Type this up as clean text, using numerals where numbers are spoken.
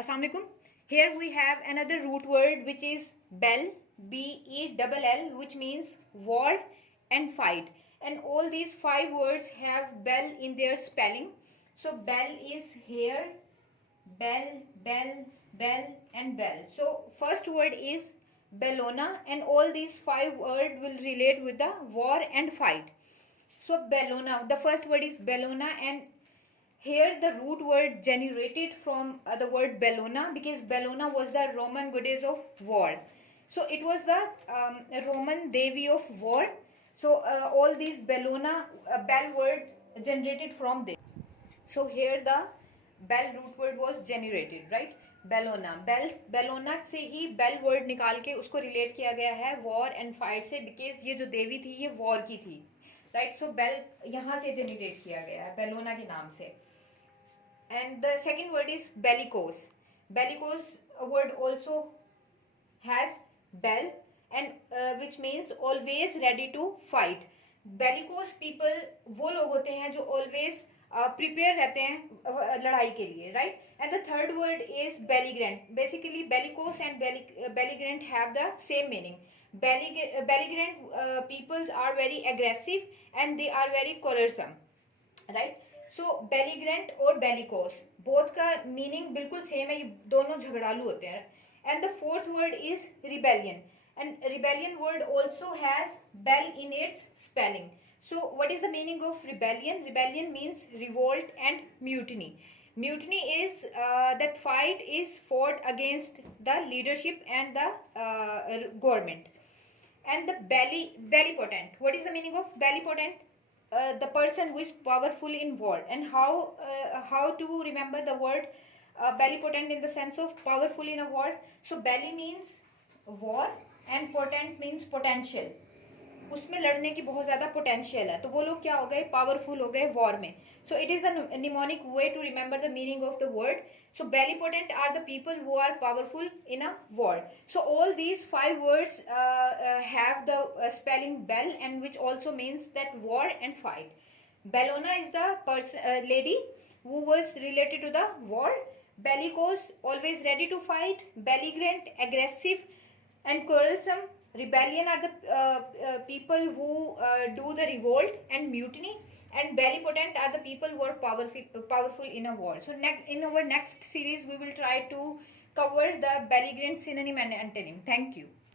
Assalamu alaikum. Here we have another root word which is bell, B-E-double-L, which means war and fight. And all these 5 words have bell in their spelling. So bell is here, bell, bell, bell and bell. So first word is bellona, and all these 5 words will relate with the war and fight. So bellona, the first word is bellona, and here the root word generated from the word bellona, because bellona was the Roman goddess of war. So it was the Roman devi of war. So all these bellona, bell word generated from this. So here the bell root word was generated, right? Belona, Belona से ही bell word निकाल के उसको relate किया गया है war and fight से, because ये जो देवी थी ये वॉर की थी, राइट? सो बेल यहाँ से जनरेट किया गया है बेलोना के नाम से. And the second word is bellicose. Bellicose word also has bell and which means always ready to fight. Bellicose people वो लोग होते हैं जो ऑलवेज प्रिपेयर रहते हैं लड़ाई के लिए, right? And the third word is belligerent. Basically bellicose and belligerent have the same meaning. Belligerent peoples are very aggressive and they are very quarrelsome, right? So belligerent और बेलिकोस बोथ का meaning बिल्कुल same है, ये दोनों झगड़ालू होते हैं. And the fourth word is rebellion, and rebellion word also has bell in its spelling. So what is the meaning of rebellion? Rebellion means revolt and mutiny. Mutiny is that fight is fought against the leadership and the government. And the bellipotent, what is the meaning of bellipotent? The person who is powerful in war. And how to remember the word bellipotent in the sense of powerful in a war? So belly means war and potent means potential. उसमें लड़ने की बहुत ज़्यादा potential है, तो वो लोग क्या हो गए? पावरफुल हो गए वॉर में. So it is the mnemonic way to remember the meaning of the word. So bellipotent are the people who are powerful in a war. So all these 5 words have the spelling bell, and which also means that war and fight. Bellona is the lady who was related to the war. Bellicose, always ready to fight. Belligerent, aggressive and quarrelsome. Rebellion are the people who do the revolt and mutiny. And bellipotent are the people who are powerful in a war. So in our next series we will try to cover the belligerent synonym and antonym. Thank you.